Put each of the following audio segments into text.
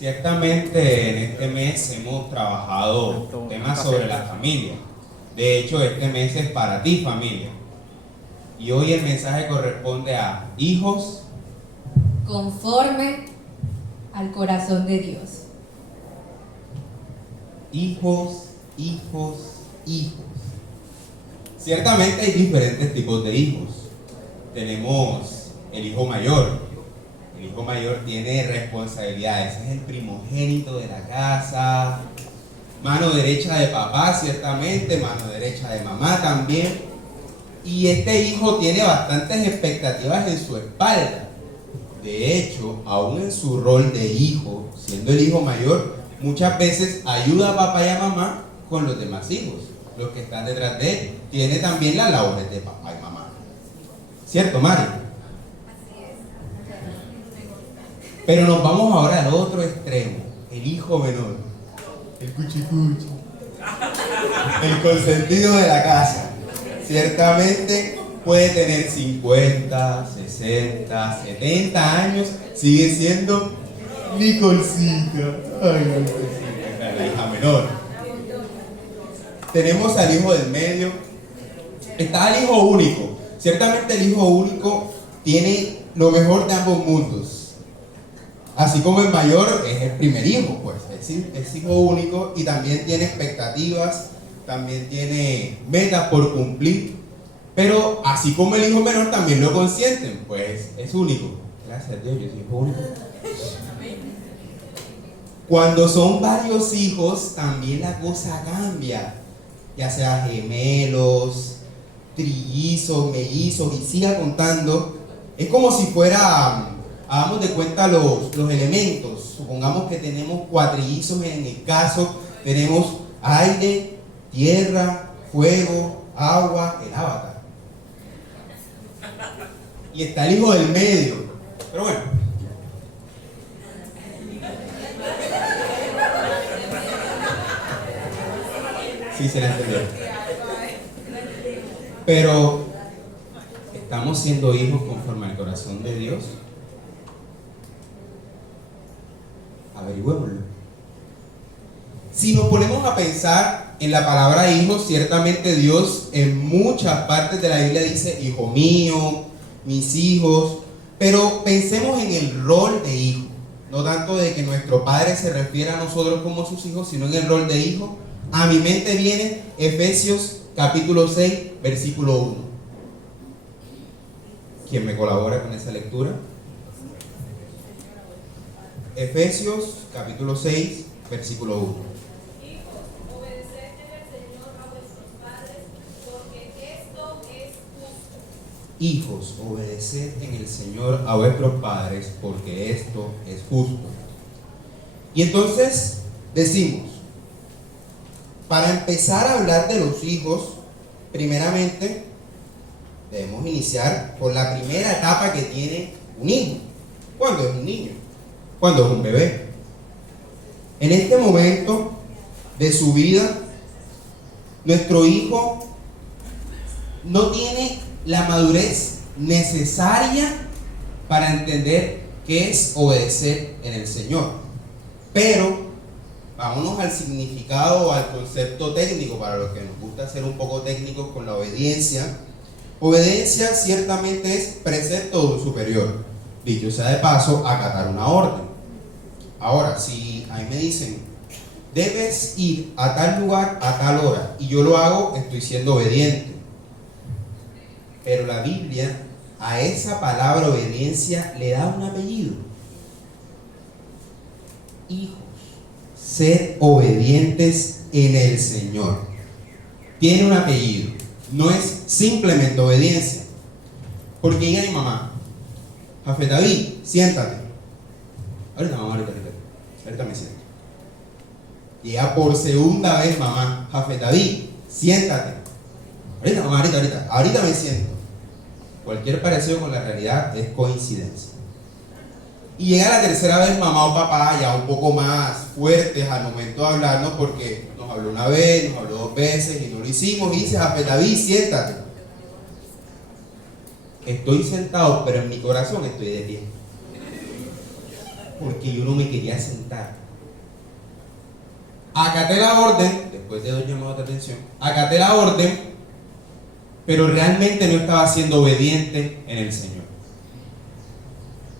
Ciertamente en este mes hemos trabajado temas sobre la familia. De hecho, este mes es para ti, familia. Y hoy el mensaje corresponde a hijos conforme al corazón de Dios. Hijos, hijos, hijos. Ciertamente hay diferentes tipos de hijos. Tenemos el hijo mayor. El hijo mayor tiene responsabilidades, es el primogénito de la casa, mano derecha de papá ciertamente, mano derecha de mamá también. Y este hijo tiene bastantes expectativas en su espalda. De hecho, aún en su rol de hijo, siendo el hijo mayor, muchas veces ayuda a papá y a mamá con los demás hijos, los que están detrás de él. Tiene también las labores de papá y mamá. ¿Cierto, Mari? Pero nos vamos ahora al otro extremo, el hijo menor, el cuchicuchi, el consentido de la casa. Ciertamente puede tener 50, 60, 70 años, sigue siendo Nicolcita. Ay, Nicolcita, la hija menor. Tenemos al hijo del medio, está el hijo único. Ciertamente el hijo único tiene lo mejor de ambos mundos. Así como el mayor es el primer hijo, pues es hijo único y también tiene expectativas, también tiene metas por cumplir, pero así como el hijo menor también lo consienten, pues es único. Gracias a Dios, yo soy hijo único. Cuando son varios hijos, también la cosa cambia, ya sea gemelos, trillizos, mellizos y siga contando. Es como si fuera... Hagamos de cuenta los elementos. Supongamos que tenemos cuatrillizos en el caso. Tenemos aire, tierra, fuego, agua, el avatar. Y está el hijo del medio. Pero bueno. Sí, se la entendió. Pero, ¿estamos siendo hijos conforme al corazón de Dios? Averigüémoslo. Si nos ponemos a pensar en la palabra hijo, ciertamente Dios en muchas partes de la Biblia dice hijo mío, mis hijos, pero pensemos en el rol de hijo, no tanto de que nuestro padre se refiere a nosotros como sus hijos, sino en el rol de hijo. A mi mente viene Efesios capítulo 6, versículo 1. ¿Quién me colabora con esa lectura? Efesios capítulo 6, versículo 1. Hijos, obedeced en el Señor a vuestros padres, porque esto es justo. Hijos, obedeced en el Señor a vuestros padres, porque esto es justo. Y entonces decimos, para empezar a hablar de los hijos, primeramente debemos iniciar por la primera etapa que tiene un hijo. ¿Cuándo es un niño? Cuando es un bebé. En este momento de su vida, nuestro hijo no tiene la madurez necesaria para entender qué es obedecer en el Señor. Pero vámonos al significado o al concepto técnico, para los que nos gusta ser un poco técnicos con la obediencia. Obediencia ciertamente es precepto de un superior. Dicho sea de paso, acatar una orden. Ahora, si a mí me dicen, debes ir a tal lugar a tal hora, y yo lo hago, estoy siendo obediente. Pero la Biblia a esa palabra obediencia le da un apellido. Hijos, ser obedientes en el Señor. Tiene un apellido. No es simplemente obediencia. Porque diga mi mamá, Jafet David, siéntate. Ahorita mamá, ahorita me siento. Llega por segunda vez mamá, Jafet David, siéntate. Ahorita mamá, ahorita me siento. Cualquier parecido con la realidad es coincidencia. Y llega la tercera vez mamá o papá, ya un poco más fuertes al momento de hablarnos, porque nos habló una vez, nos habló dos veces y no lo hicimos. Y dice, Jafet David, siéntate. Estoy sentado, pero en mi corazón estoy de pie. porque yo no me quería sentar. Acaté la orden, después de 2 llamados de atención, acaté la orden, pero realmente no estaba siendo obediente en el Señor.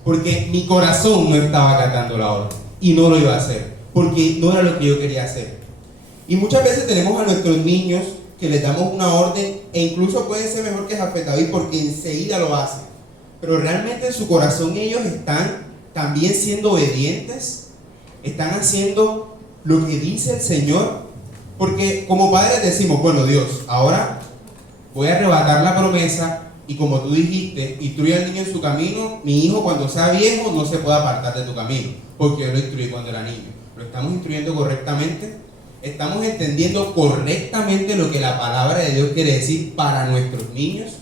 Porque mi corazón no estaba acatando la orden y no lo iba a hacer, porque no era lo que yo quería hacer. Y muchas veces tenemos a nuestros niños que les damos una orden e incluso pueden ser mejor que Jafet David porque enseguida lo hacen. Pero realmente en su corazón ellos están también siendo obedientes, están haciendo lo que dice el Señor. Porque como padres decimos, bueno Dios, ahora voy a arrebatar la promesa y como tú dijiste, instruye al niño en su camino, mi hijo cuando sea viejo no se puede apartar de tu camino, porque yo lo instruí cuando era niño. ¿Lo estamos instruyendo correctamente? ¿Estamos entendiendo correctamente lo que la palabra de Dios quiere decir para nuestros niños?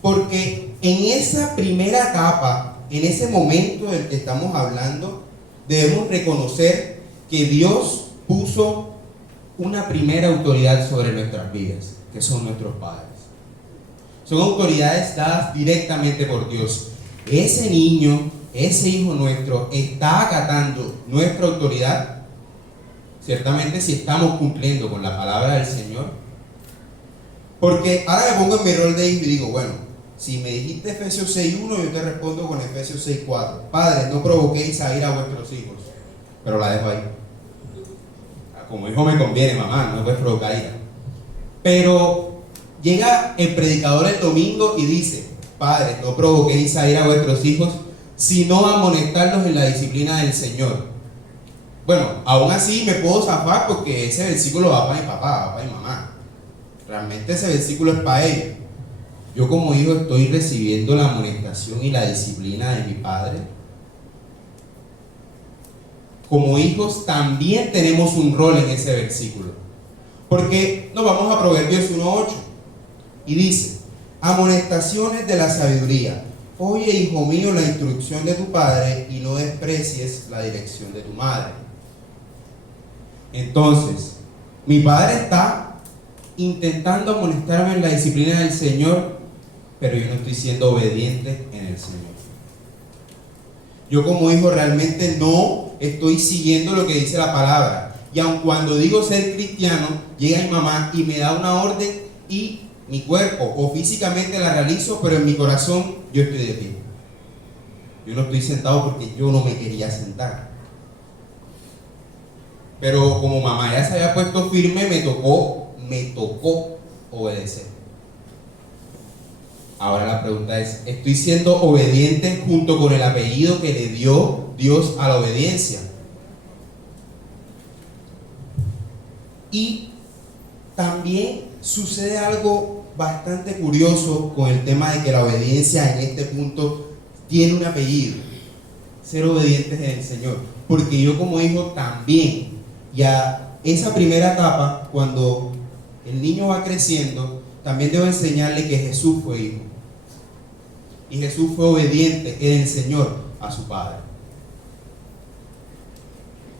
Porque en esa primera etapa, en ese momento del que estamos hablando, debemos reconocer que Dios puso una primera autoridad sobre nuestras vidas, que son nuestros padres. Son autoridades dadas directamente por Dios. Ese niño, ese hijo nuestro, está acatando nuestra autoridad. Ciertamente si estamos cumpliendo con la palabra del Señor. Porque ahora me pongo en mi rol de hijo y digo, bueno, si me dijiste Efesios 6.1, yo te respondo con Efesios 6.4. Padres, no provoquéis a ira a vuestros hijos. Pero la dejo ahí. Como hijo me conviene, mamá, no puedes provocar ira. Pero llega el predicador el domingo y dice, padres, no provoquéis a ira a vuestros hijos, sino amonestarlos en la disciplina del Señor. Bueno, aún así me puedo zafar porque ese versículo va para mi papá, va para mi mamá. Realmente ese versículo es para ellos. Yo como hijo estoy recibiendo la amonestación y la disciplina de mi padre. Como hijos también tenemos un rol en ese versículo. Porque nos vamos a Proverbios 1.8 y dice, amonestaciones de la sabiduría. Oye, hijo mío, la instrucción de tu padre y no desprecies la dirección de tu madre. Entonces, mi padre está intentando amonestarme en la disciplina del Señor, pero yo no estoy siendo obediente en el Señor. Yo como hijo realmente no estoy siguiendo lo que dice la palabra. Y aun cuando digo ser cristiano, llega mi mamá y me da una orden y mi cuerpo o físicamente la realizo, pero en mi corazón yo estoy de pie. Yo no estoy sentado porque yo no me quería sentar. Pero como mamá ya se había puesto firme, me tocó obedecer. Ahora la pregunta es, ¿estoy siendo obediente junto con el apellido que le dio Dios a la obediencia? Y también sucede algo bastante curioso con el tema de que la obediencia en este punto tiene un apellido. Ser obedientes en el Señor. Porque yo como hijo también, ya esa primera etapa, cuando el niño va creciendo, también debo enseñarle que Jesús fue hijo. Y Jesús fue obediente en el Señor a su Padre.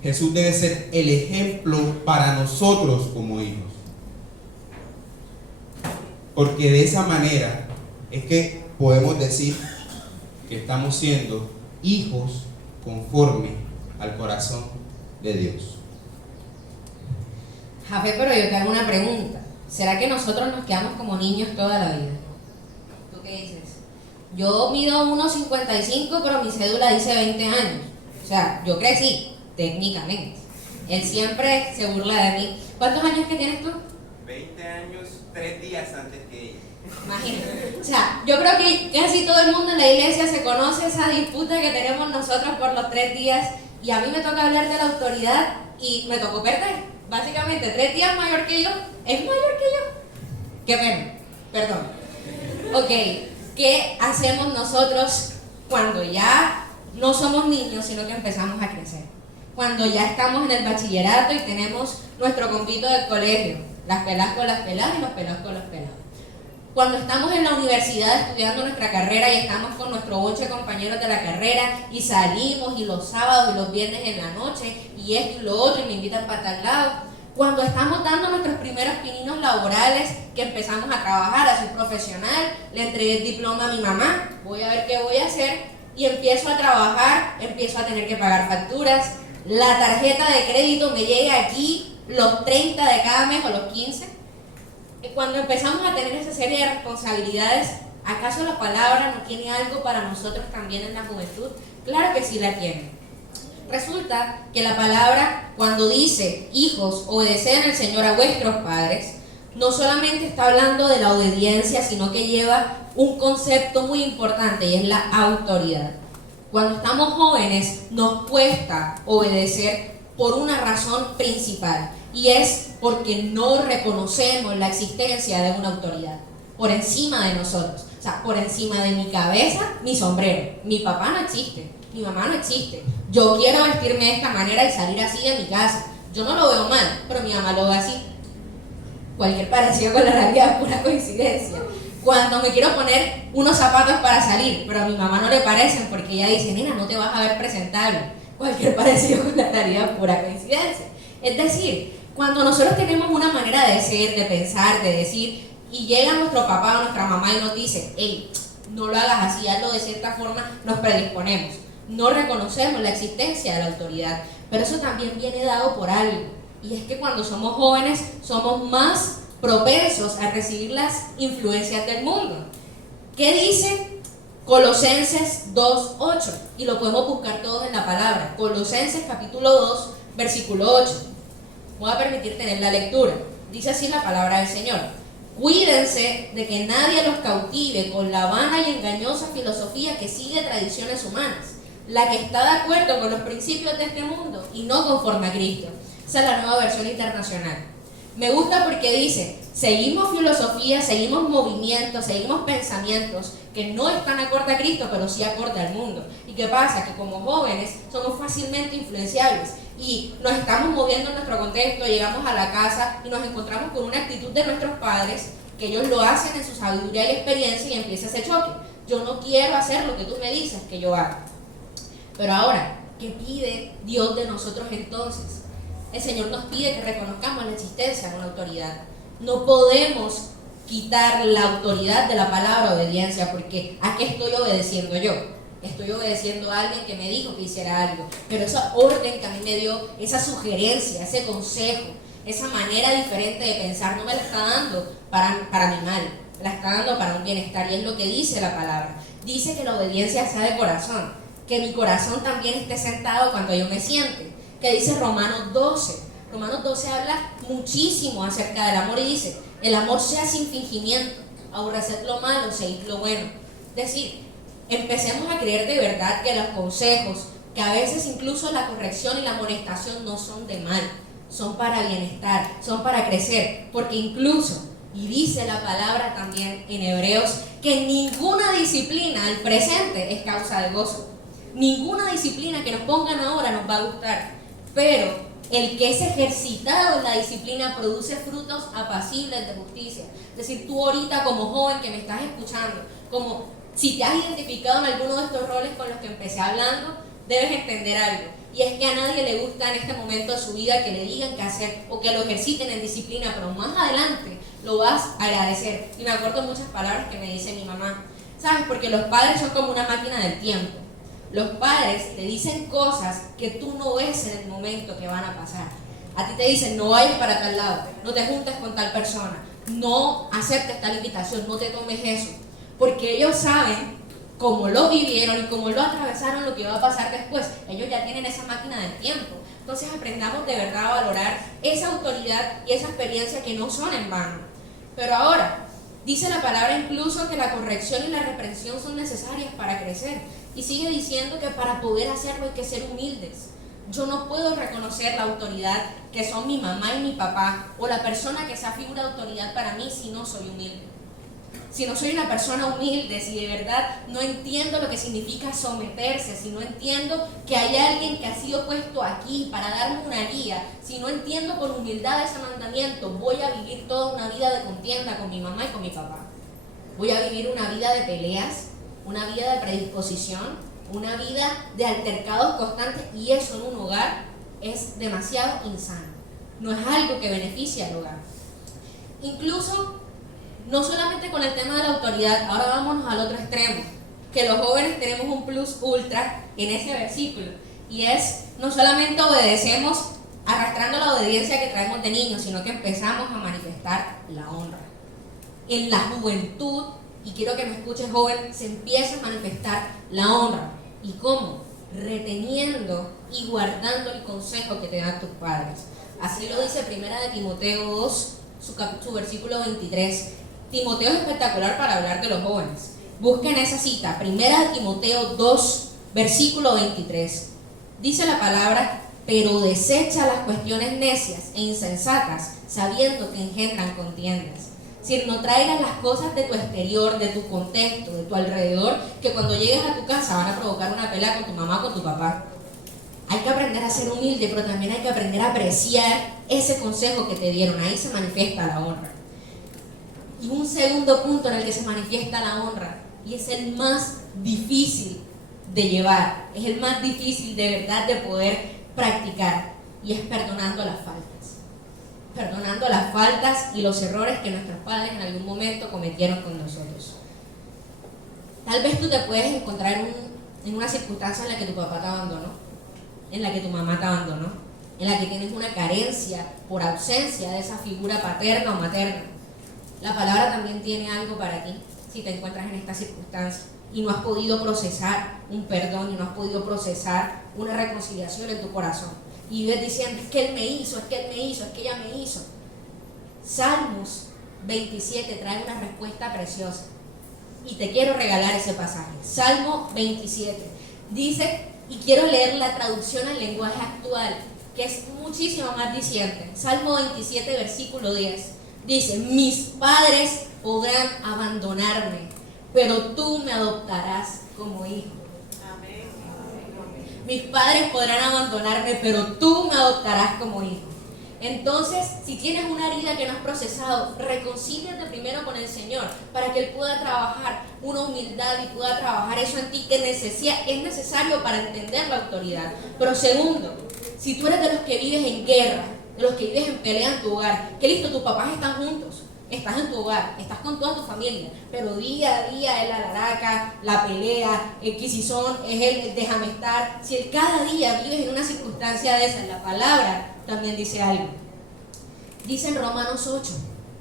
Jesús debe ser el ejemplo para nosotros como hijos. Porque de esa manera es que podemos decir que estamos siendo hijos conforme al corazón de Dios. Jafé, pero yo te hago una pregunta. ¿Será que nosotros nos quedamos como niños toda la vida? ¿Tú qué dices? Yo mido 1,55, pero mi cédula dice 20 años. O sea, yo crecí, técnicamente. Él siempre se burla de mí. ¿Cuántos años que tienes tú? 20 años, 3 días antes que ella. Imagínate. O sea, yo creo que casi todo el mundo en la iglesia se conoce esa disputa que tenemos nosotros por los 3 días. Y a mí me toca hablar de la autoridad y me tocó perder. Básicamente, 3 días mayor que yo, es mayor que yo. Qué pena, perdón. Ok, ¿qué hacemos nosotros cuando ya no somos niños, sino que empezamos a crecer? Cuando ya estamos en el bachillerato y tenemos nuestro compito del colegio, las pelas con las pelas y los pelos con los pelados. Cuando estamos en la universidad estudiando nuestra carrera y estamos con nuestros 8 compañeros de la carrera y salimos y los sábados y los viernes en la noche y esto y lo otro y me invitan para tal lado. Cuando estamos dando nuestros primeros pininos laborales, que empezamos a trabajar, a ser profesional, le entregué el diploma a mi mamá, voy a ver qué voy a hacer. y empiezo a trabajar, empiezo a tener que pagar facturas, la tarjeta de crédito me llega aquí los 30 de cada mes o los 15. Cuando empezamos a tener esa serie de responsabilidades, ¿acaso la palabra no tiene algo para nosotros también en la juventud? Claro que sí la tiene. Resulta que la palabra, cuando dice, hijos, obedeced al Señor a vuestros padres, no solamente está hablando de la obediencia, sino que lleva un concepto muy importante y es la autoridad. Cuando estamos jóvenes nos cuesta obedecer por una razón principal, y es porque no reconocemos la existencia de una autoridad por encima de nosotros. O sea, por encima de mi cabeza, mi sombrero. Mi papá no existe, mi mamá no existe. Yo quiero vestirme de esta manera y salir así de mi casa. Yo no lo veo mal, pero mi mamá lo ve así. Cualquier parecido con la realidad es pura coincidencia. Cuando me quiero poner unos zapatos para salir, pero a mi mamá no le parecen porque ella dice, nena, no te vas a ver presentable. Cualquier parecido con la realidad es pura coincidencia. Es decir, cuando nosotros tenemos una manera de ser, de pensar, de decir, y llega nuestro papá o nuestra mamá y nos dice, hey, no lo hagas así, hazlo de cierta forma, nos predisponemos. No reconocemos la existencia de la autoridad, pero eso también viene dado por algo. Y es que cuando somos jóvenes somos más propensos a recibir las influencias del mundo. ¿Qué dice Colosenses 2:8? Y lo podemos buscar todos en la palabra. Colosenses capítulo 2, versículo 8. Voy a permitir tener la lectura. Dice así la palabra del Señor. Cuídense de que nadie los cautive con la vana y engañosa filosofía que sigue tradiciones humanas, la que está de acuerdo con los principios de este mundo y no conforme a Cristo. Esa es la Nueva Versión Internacional. Me gusta porque dice, seguimos filosofías, seguimos movimientos, seguimos pensamientos que no están acorde a Cristo, pero sí acorde al mundo. ¿Y qué pasa? Que como jóvenes somos fácilmente influenciables y nos estamos moviendo en nuestro contexto, llegamos a la casa y nos encontramos con una actitud de nuestros padres, que ellos lo hacen en su sabiduría y experiencia y empieza ese choque. Yo no quiero hacer lo que tú me dices que yo haga. Pero ahora, ¿qué pide Dios de nosotros entonces? El Señor nos pide que reconozcamos la existencia de una autoridad. No podemos quitar la autoridad de la palabra obediencia, porque ¿a qué estoy obedeciendo yo? Estoy obedeciendo a alguien que me dijo que hiciera algo, pero esa orden que a mí me dio, esa sugerencia, ese consejo, esa manera diferente de pensar, no me la está dando para mi mal, me la está dando para un bienestar, y es lo que dice la palabra. Dice que la obediencia sea de corazón, que mi corazón también esté sentado cuando yo me siente. Que dice Romanos 12. Romanos 12 habla muchísimo acerca del amor y dice, el amor sea sin fingimiento, aborreced lo malo, seguid lo bueno. Es decir, empecemos a creer de verdad que los consejos, que a veces incluso la corrección y la amonestación no son de mal, son para bienestar, son para crecer, porque incluso, y dice la palabra también en Hebreos, que ninguna disciplina al presente es causa de gozo. Ninguna disciplina que nos pongan ahora nos va a gustar. Pero el que es ejercitado en la disciplina produce frutos apacibles de justicia. Es decir, tú ahorita como joven que me estás escuchando, como si te has identificado en alguno de estos roles con los que empecé hablando, debes entender algo. Y es que a nadie le gusta en este momento de su vida que le digan qué hacer o que lo ejerciten en disciplina, pero más adelante lo vas a agradecer. Y me acuerdo muchas palabras que me dice mi mamá. ¿Sabes? Porque los padres son como una máquina del tiempo. Los padres te dicen cosas que tú no ves en el momento que van a pasar. A ti te dicen, no vayas para tal lado, no te juntes con tal persona, no aceptes tal invitación, no te tomes eso. Porque ellos saben cómo lo vivieron y cómo lo atravesaron, lo que va a pasar después. Ellos ya tienen esa máquina del tiempo. Entonces aprendamos de verdad a valorar esa autoridad y esa experiencia que no son en vano. Pero ahora, dice la palabra incluso que la corrección y la reprensión son necesarias para crecer. Y sigue diciendo que para poder hacerlo hay que ser humildes. Yo no puedo reconocer la autoridad que son mi mamá y mi papá, o la persona que sea figura de autoridad para mí, si no soy humilde. Si no soy una persona humilde, si de verdad no entiendo lo que significa someterse, si no entiendo que hay alguien que ha sido puesto aquí para darme una guía, si no entiendo con humildad ese mandamiento, voy a vivir toda una vida de contienda con mi mamá y con mi papá. Voy a vivir una vida de peleas, una vida de predisposición, una vida de altercados constantes, y eso en un hogar es demasiado insano. No es algo que beneficie al hogar. Incluso, no solamente con el tema de la autoridad, ahora vámonos al otro extremo. que los jóvenes tenemos un plus ultra en ese versículo, y es, no solamente obedecemos arrastrando la obediencia que traemos de niños, sino que empezamos a manifestar la honra. En la juventud, y quiero que me escuches joven, se empieza a manifestar la honra. ¿Y cómo? Reteniendo y guardando el consejo que te dan tus padres. Así lo dice 1 Timoteo 2, su versículo 23. Timoteo es espectacular para hablar de los jóvenes. Busquen esa cita, 1 Timoteo 2, versículo 23. Dice la palabra: pero desecha las cuestiones necias e insensatas, sabiendo que engendran contiendas. Si no traigas las cosas de tu exterior, de tu contexto, de tu alrededor, que cuando llegues a tu casa van a provocar una pelea con tu mamá o con tu papá. Hay que aprender a ser humilde, pero también hay que aprender a apreciar ese consejo que te dieron. Ahí se manifiesta la honra. Y un segundo punto en el que se manifiesta la honra, y es el más difícil de llevar, es el más difícil de verdad de poder practicar, y es perdonando las faltas. Perdonando las faltas y los errores que nuestros padres en algún momento cometieron con nosotros. Tal vez tú te puedes encontrar en una circunstancia en la que tu papá te abandonó, en la que tu mamá te abandonó, en la que tienes una carencia por ausencia de esa figura paterna o materna. La palabra también tiene algo para ti si te encuentras en esta circunstancia y no has podido procesar un perdón y no has podido procesar una reconciliación en tu corazón. Y vives diciendo: es que él me hizo, es que él me hizo, es que ella me hizo. Salmos 27 trae una respuesta preciosa. Y te quiero regalar ese pasaje. Salmo 27. Dice, y quiero leer la traducción al lenguaje actual, que es muchísimo más diciente. Salmo 27, versículo 10. Dice: mis padres podrán abandonarme, pero tú me adoptarás como hijo. Mis padres podrán abandonarme, pero tú me adoptarás como hijo. Entonces, si tienes una herida que no has procesado, reconcíliate primero con el Señor para que Él pueda trabajar una humildad y pueda trabajar eso en ti que es necesario para entender la autoridad. Pero segundo, si tú eres de los que vives en guerra, de los que vives en pelea en tu hogar, que listo, tus papás están juntos, estás en tu hogar, estás con toda tu familia, pero día a día es la laraca, la pelea, el quisizón, es el déjame estar. Si cada día vives en una circunstancia de esa, la palabra también dice algo. Dice en Romanos 8,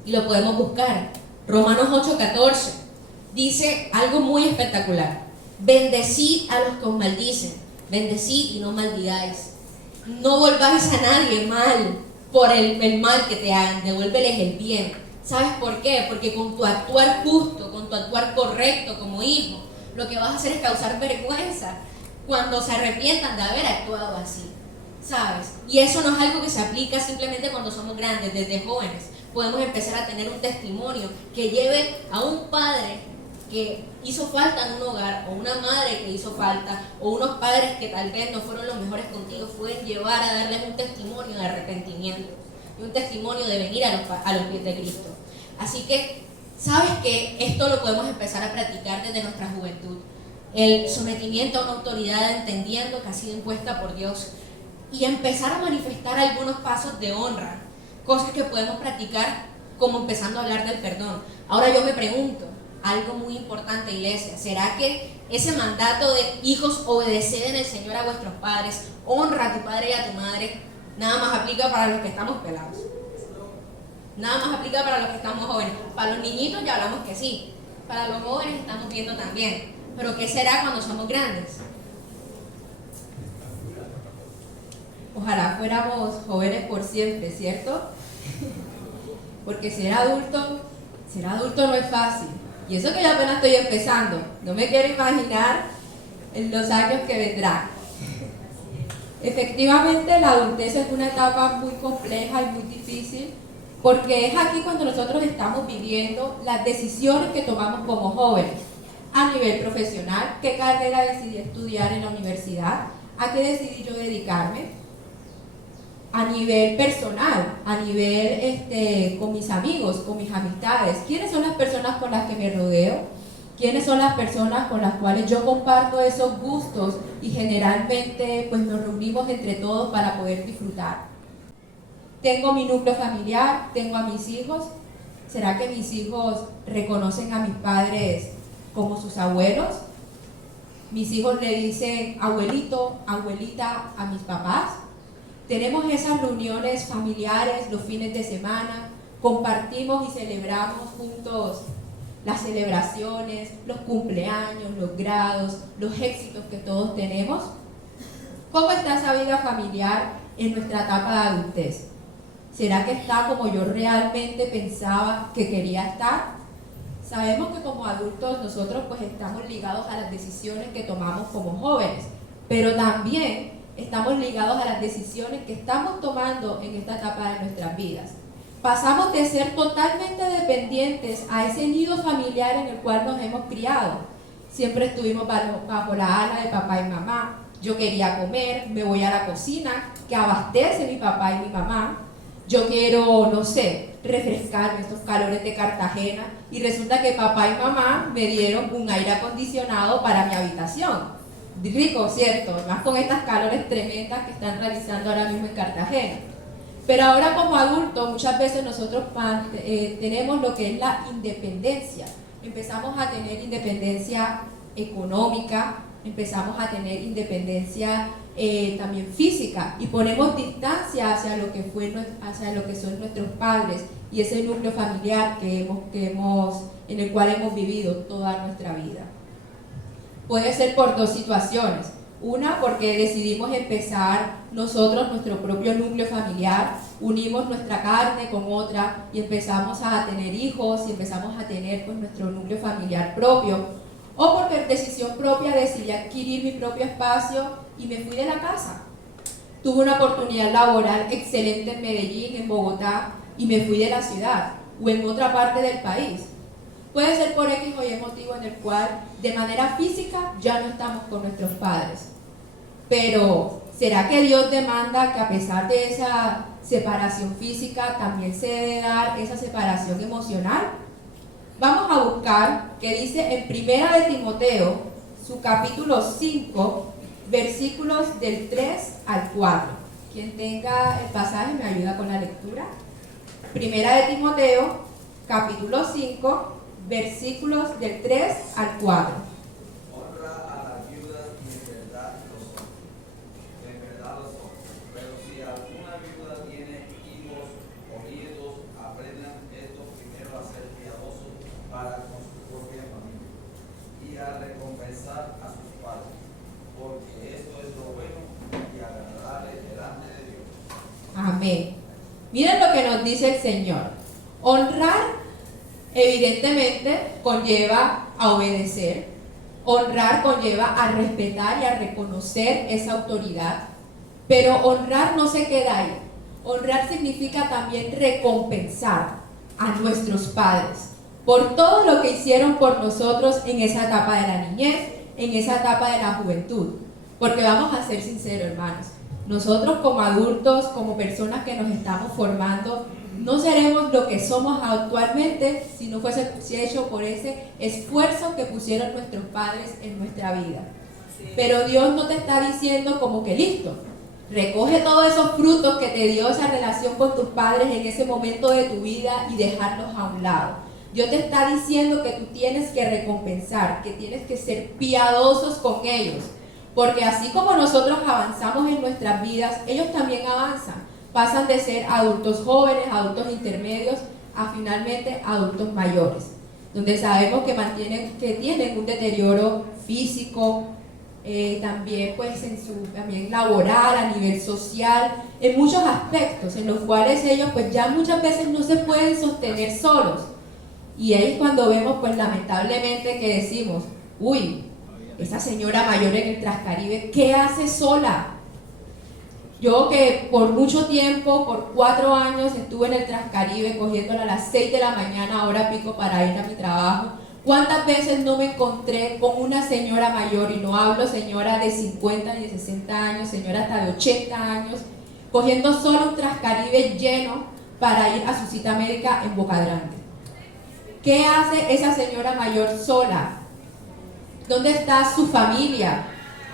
y lo podemos buscar, Romanos 8:14, dice algo muy espectacular: bendecid a los que os maldicen, bendecid y no maldigáis. No volváis a nadie mal por el mal que te hagan, devuélveles el bien. ¿Sabes por qué? Porque con tu actuar justo, con tu actuar correcto como hijo, lo que vas a hacer es causar vergüenza cuando se arrepientan de haber actuado así, ¿sabes? Y eso no es algo que se aplica simplemente cuando somos grandes. Desde jóvenes podemos empezar a tener un testimonio que lleve a un padre que hizo falta en un hogar, o una madre que hizo falta, o unos padres que tal vez no fueron los mejores contigo, pueden llevar a darles un testimonio de arrepentimiento y un testimonio de venir a los pies de Cristo. Así que, ¿sabes qué? Esto lo podemos empezar a practicar desde nuestra juventud. El sometimiento a una autoridad entendiendo que ha sido impuesta por Dios, y empezar a manifestar algunos pasos de honra, cosas que podemos practicar, como empezando a hablar del perdón. Ahora yo me pregunto, algo muy importante, iglesia, ¿será que ese mandato de hijos, obedeced en el Señor a vuestros padres, honra a tu padre y a tu madre, nada más aplica para los que estamos pelados? Nada más aplica para los que estamos jóvenes. Para los niñitos ya hablamos que sí, para los jóvenes estamos viendo también. Pero ¿qué será cuando somos grandes? Ojalá fuéramos jóvenes por siempre, ¿cierto? Porque ser adulto no es fácil. Y eso que yo apenas estoy empezando, no me quiero imaginar en los años que vendrán. Efectivamente, la adultez es una etapa muy compleja y muy difícil, porque es aquí cuando nosotros estamos viviendo las decisiones que tomamos como jóvenes. A nivel profesional, qué carrera decidí estudiar en la universidad, a qué decidí yo dedicarme. A nivel personal, a nivel con mis amigos, con mis amistades, ¿quiénes son las personas con las que me rodeo? ¿Quiénes son las personas con las cuales yo comparto esos gustos y generalmente pues nos reunimos entre todos para poder disfrutar? Tengo mi núcleo familiar, tengo a mis hijos. ¿Será que mis hijos reconocen a mis padres como sus abuelos? Mis hijos le dicen abuelito, abuelita a mis papás. Tenemos esas reuniones familiares los fines de semana, compartimos y celebramos juntos las celebraciones, los cumpleaños, los grados, los éxitos que todos tenemos. ¿Cómo está esa vida familiar en nuestra etapa de adultez? ¿Será que está como yo realmente pensaba que quería estar? Sabemos que como adultos nosotros pues estamos ligados a las decisiones que tomamos como jóvenes, pero también estamos ligados a las decisiones que estamos tomando en esta etapa de nuestras vidas. Pasamos de ser totalmente dependientes a ese nido familiar en el cual nos hemos criado. Siempre estuvimos bajo la ala de papá y mamá. Yo quería comer, me voy a la cocina, que abastece mi papá y mi mamá. Yo quiero, no sé, refrescarme estos calores de Cartagena y resulta que papá y mamá me dieron un aire acondicionado para mi habitación. Rico, ¿cierto? Más con estas calores tremendas que están realizando ahora mismo en Cartagena. Pero ahora como adultos muchas veces nosotros tenemos lo que es la independencia. Empezamos a tener independencia económica, empezamos a tener independencia también física y ponemos distancia hacia lo que son nuestros padres y ese núcleo familiar en el cual hemos vivido toda nuestra vida. Puede ser por dos situaciones. Una, porque decidimos empezar nosotros nuestro propio núcleo familiar, unimos nuestra carne con otra y empezamos a tener hijos y empezamos a tener pues, nuestro núcleo familiar propio. O porque por decisión propia decidí adquirir mi propio espacio y me fui de la casa. Tuve una oportunidad laboral excelente en Medellín, en Bogotá, y me fui de la ciudad o en otra parte del país. Puede ser por X o Y motivo en el cual de manera física ya no estamos con nuestros padres. Pero, ¿será que Dios demanda que a pesar de esa separación física también se debe dar esa separación emocional? Vamos a buscar que dice en Primera de Timoteo, su capítulo 5, versículos del 3 al 4. Quien tenga el pasaje me ayuda con la lectura. Primera de Timoteo, capítulo 5, versículos del 3 al 4. Honra a las viudas y en verdad lo son. Pero si alguna viuda tiene hijos o nietos, aprendan esto primero a ser piadosos para con su propia familia y a recompensar a sus padres, porque esto es lo bueno y agradable delante de Dios. Amén. Miren lo que nos dice el Señor. Honrar evidentemente conlleva a obedecer. Honrar conlleva a respetar y a reconocer esa autoridad. Pero honrar no se queda ahí. Honrar significa también recompensar a nuestros padres por todo lo que hicieron por nosotros en esa etapa de la niñez, en esa etapa de la juventud. Porque vamos a ser sinceros, hermanos, nosotros como adultos, como personas que nos estamos formando, no seremos lo que somos actualmente si no fuese hecho por ese esfuerzo que pusieron nuestros padres en nuestra vida. Pero Dios no te está diciendo como que listo, recoge todos esos frutos que te dio esa relación con tus padres en ese momento de tu vida y dejarlos a un lado. Dios te está diciendo que tú tienes que recompensar, que tienes que ser piadosos con ellos, porque así como nosotros avanzamos en nuestras vidas, ellos también avanzan. Pasan de ser adultos jóvenes, adultos intermedios, a finalmente adultos mayores, donde sabemos que tienen un deterioro físico, también pues también laboral, a nivel social, en muchos aspectos, en los cuales ellos pues ya muchas veces no se pueden sostener solos. Y ahí es cuando vemos pues lamentablemente que decimos, uy, esa señora mayor en el Transcaribe, ¿qué hace sola? Yo que por mucho tiempo, por 4 años, estuve en el Transcaribe cogiéndola a las 6 de la mañana, hora pico, para ir a mi trabajo. ¿Cuántas veces no me encontré con una señora mayor, y no hablo señora de 50 ni de 60 años, señora hasta de 80 años, cogiendo solo un Transcaribe lleno para ir a su cita médica en Boca Grande? ¿Qué hace esa señora mayor sola? ¿Dónde está su familia?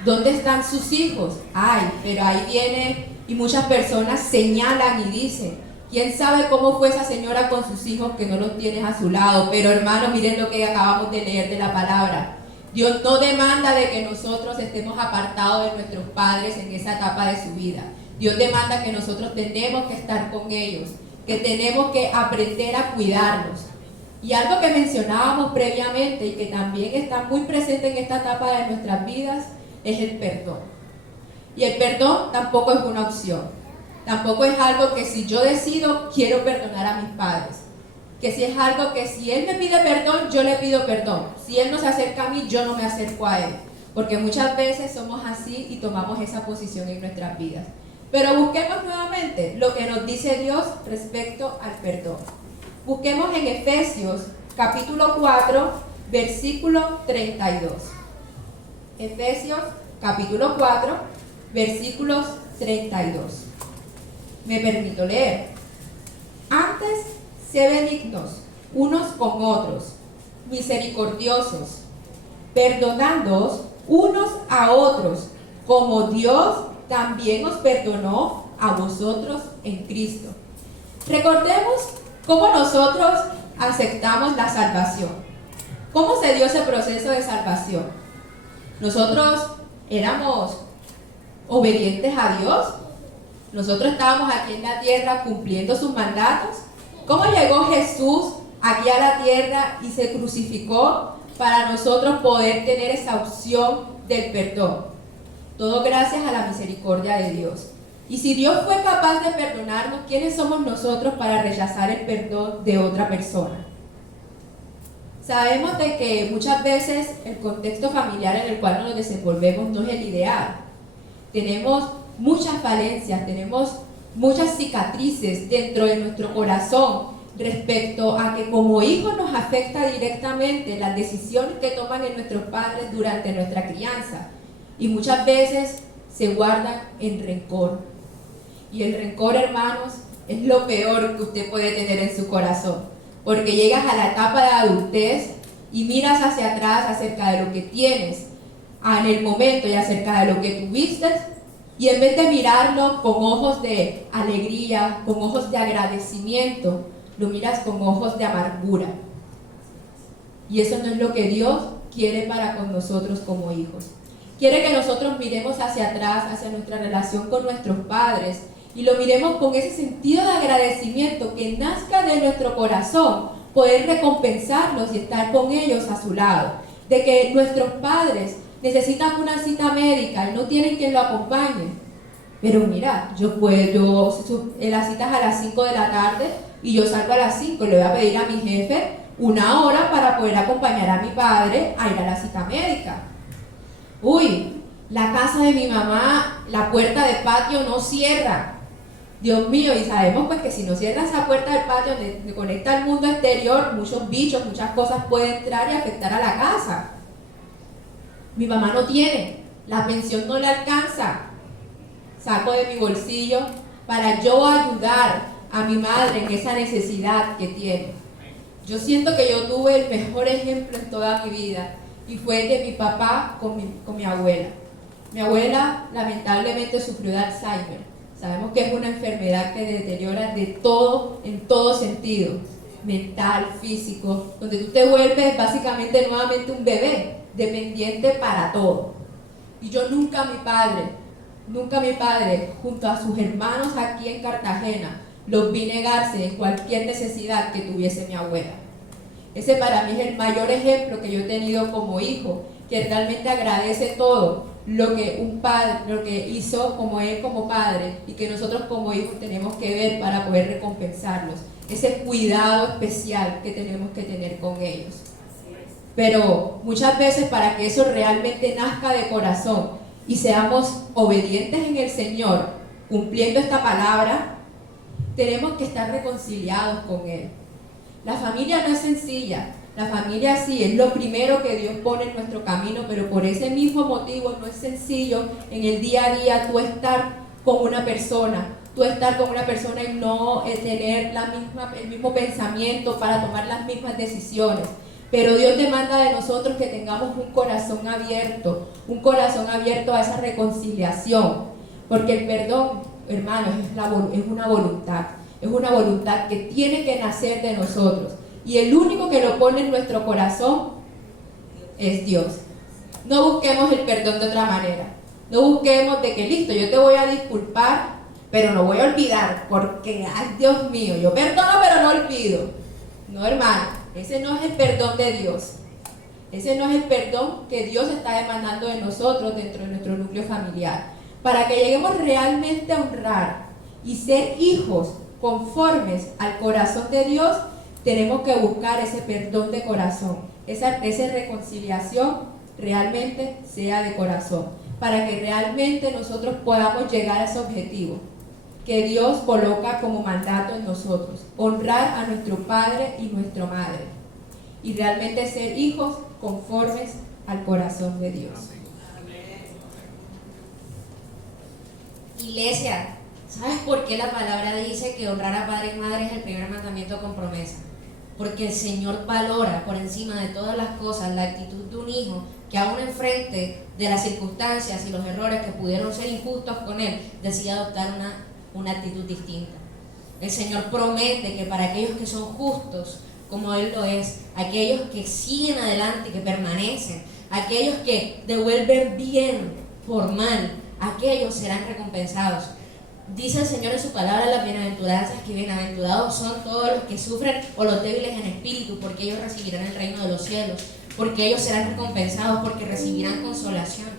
¿Dónde están sus hijos? Ay, pero ahí viene y muchas personas señalan y dicen, ¿quién sabe cómo fue esa señora con sus hijos que no los tienes a su lado? Pero hermanos, miren lo que acabamos de leer de la palabra. Dios no demanda de que nosotros estemos apartados de nuestros padres en esa etapa de su vida. Dios demanda que nosotros tenemos que estar con ellos, que tenemos que aprender a cuidarlos. Y algo que mencionábamos previamente y que también está muy presente en esta etapa de nuestras vidas es el perdón. Y el perdón tampoco es una opción. Tampoco es algo que si yo decido quiero perdonar a mis padres. Que si es algo que si él me pide perdón, yo le pido perdón. Si él no se acerca a mí, yo no me acerco a él. Porque muchas veces somos así y tomamos esa posición en nuestras vidas. Pero busquemos nuevamente lo que nos dice Dios respecto al perdón. Busquemos en Efesios capítulo 4, versículo 32. Efesios capítulo 4, versículos 32. Me permito leer. Antes, sé benignos unos con otros, misericordiosos, perdonándoos unos a otros, como Dios también os perdonó a vosotros en Cristo. Recordemos cómo nosotros aceptamos la salvación. ¿Cómo se dio ese proceso de salvación? Nosotros éramos obedientes a Dios. Nosotros estábamos aquí en la tierra cumpliendo sus mandatos. ¿Cómo llegó Jesús aquí a la tierra y se crucificó para nosotros poder tener esa opción del perdón? Todo gracias a la misericordia de Dios. Y si Dios fue capaz de perdonarnos, ¿quiénes somos nosotros para rechazar el perdón de otra persona? Sabemos de que muchas veces el contexto familiar en el cual nos desenvolvemos no es el ideal. Tenemos muchas falencias, tenemos muchas cicatrices dentro de nuestro corazón respecto a que como hijos nos afecta directamente las decisiones que toman en nuestros padres durante nuestra crianza. Y muchas veces se guardan en rencor. Y el rencor, hermanos, es lo peor que usted puede tener en su corazón. Porque llegas a la etapa de adultez y miras hacia atrás acerca de lo que tienes en el momento y acerca de lo que tuviste. Y en vez de mirarlo con ojos de alegría, con ojos de agradecimiento, lo miras con ojos de amargura. Y eso no es lo que Dios quiere para con nosotros como hijos. Quiere que nosotros miremos hacia atrás, hacia nuestra relación con nuestros padres, y lo miremos con ese sentido de agradecimiento que nazca de nuestro corazón, poder recompensarlos y estar con ellos a su lado. De que nuestros padres necesitan una cita médica y no tienen quien lo acompañe. Pero mira, la cita es a las 5 de la tarde y yo salgo a las 5 y le voy a pedir a mi jefe 1 hora para poder acompañar a mi padre a ir a la cita médica. Uy, la casa de mi mamá, la puerta de patio no cierra. Dios mío, y sabemos pues que si no cierra esa puerta del patio donde conecta al mundo exterior, muchos bichos, muchas cosas pueden entrar y afectar a la casa. Mi mamá no tiene, la pensión no le alcanza. Saco de mi bolsillo para yo ayudar a mi madre en esa necesidad que tiene. Yo siento que yo tuve el mejor ejemplo en toda mi vida y fue el de mi papá con mi abuela. Mi abuela lamentablemente sufrió de Alzheimer. Sabemos que es una enfermedad que deteriora en todo sentido, mental, físico, donde tú te vuelves básicamente nuevamente un bebé, dependiente para todo. Y yo nunca mi padre, junto a sus hermanos aquí en Cartagena, los vi negarse en cualquier necesidad que tuviese mi abuela. Ese para mí es el mayor ejemplo que yo he tenido como hijo, que realmente agradece todo lo que hizo como él como padre y que nosotros como hijos tenemos que ver para poder recompensarlos. Ese cuidado especial que tenemos que tener con ellos. Pero muchas veces para que eso realmente nazca de corazón y seamos obedientes en el Señor, cumpliendo esta palabra, tenemos que estar reconciliados con Él. La familia no es sencilla. La familia sí es lo primero que Dios pone en nuestro camino, pero por ese mismo motivo no es sencillo en el día a día tú estar con una persona y no tener el mismo pensamiento para tomar las mismas decisiones. Pero Dios demanda de nosotros que tengamos un corazón abierto a esa reconciliación, porque el perdón, hermanos, es una voluntad que tiene que nacer de nosotros. Y el único que lo pone en nuestro corazón es Dios. No busquemos el perdón de otra manera. No busquemos de que listo, yo te voy a disculpar, pero no voy a olvidar, porque, ay Dios mío, yo perdono pero no olvido. No, hermano, ese no es el perdón de Dios. Ese no es el perdón que Dios está demandando de nosotros dentro de nuestro núcleo familiar. Para que lleguemos realmente a honrar y ser hijos conformes al corazón de Dios, tenemos que buscar ese perdón de corazón, esa reconciliación realmente sea de corazón, para que realmente nosotros podamos llegar a ese objetivo que Dios coloca como mandato en nosotros: honrar a nuestro padre y nuestra madre, y realmente ser hijos conformes al corazón de Dios. Iglesia, ¿sabes por qué la palabra dice que honrar a padre y madre es el primer mandamiento con promesa? Porque el Señor valora por encima de todas las cosas la actitud de un hijo que aún enfrente de las circunstancias y los errores que pudieron ser injustos con él, decide adoptar una actitud distinta. El Señor promete que para aquellos que son justos, como Él lo es, aquellos que siguen adelante, que permanecen, aquellos que devuelven bien por mal, aquellos serán recompensados. Dice el Señor en su palabra en las bienaventuranzas que bienaventurados son todos los que sufren o los débiles en espíritu, porque ellos recibirán el reino de los cielos, porque ellos serán recompensados, porque recibirán consolación.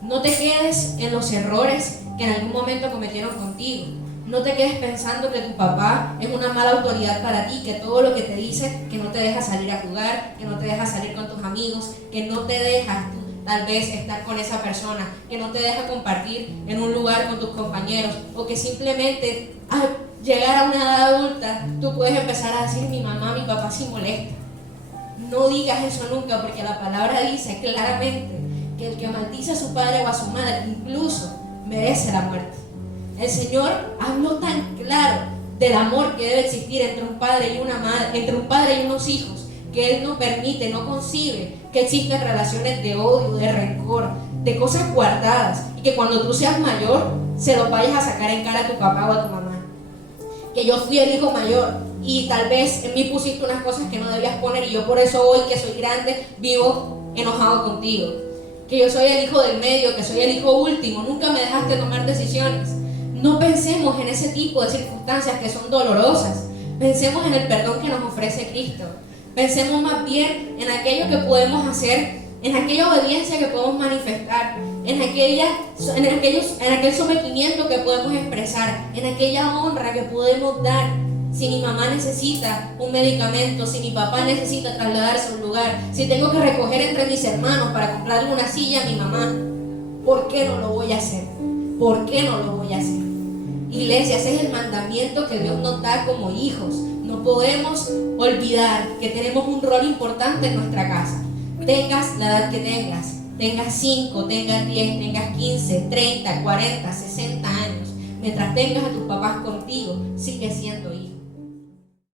No te quedes en los errores que en algún momento cometieron contigo. No te quedes pensando que tu papá es una mala autoridad para ti, que todo lo que te dice, que no te deja salir a jugar, que no te deja salir con tus amigos, que no te deja tal vez estar con esa persona, que no te deja compartir en un lugar con tus compañeros, o que simplemente al llegar a una edad adulta tú puedes empezar a decir: mi mamá, mi papá sí molesta. No digas eso nunca, porque la palabra dice claramente que el que maldice a su padre o a su madre incluso merece la muerte. El Señor habló tan claro del amor que debe existir entre un padre y una madre, entre un padre y unos hijos, que Él no permite, no concibe que existan relaciones de odio, de rencor, de cosas guardadas, y que cuando tú seas mayor se lo vayas a sacar en cara a tu papá o a tu mamá. Que yo fui el hijo mayor y tal vez en mí pusiste unas cosas que no debías poner, y yo por eso hoy que soy grande vivo enojado contigo. Que yo soy el hijo del medio, que soy el hijo último, nunca me dejaste tomar decisiones. No pensemos en ese tipo de circunstancias que son dolorosas. Pensemos en el perdón que nos ofrece Cristo. Pensemos más bien en aquello que podemos hacer, en aquella obediencia que podemos manifestar, en aquel sometimiento que podemos expresar, en aquella honra que podemos dar. Si mi mamá necesita un medicamento, si mi papá necesita trasladarse a un lugar, si tengo que recoger entre mis hermanos para comprarle una silla a mi mamá, ¿por qué no lo voy a hacer? ¿Por qué no lo voy a hacer? Iglesia, ese es el mandamiento que Dios nos da como hijos. No podemos olvidar que tenemos un rol importante en nuestra casa. Tengas la edad que tengas 5, tengas 10, tengas 15, 30, 40, 60 años. Mientras tengas a tus papás contigo, sigue siendo hijo.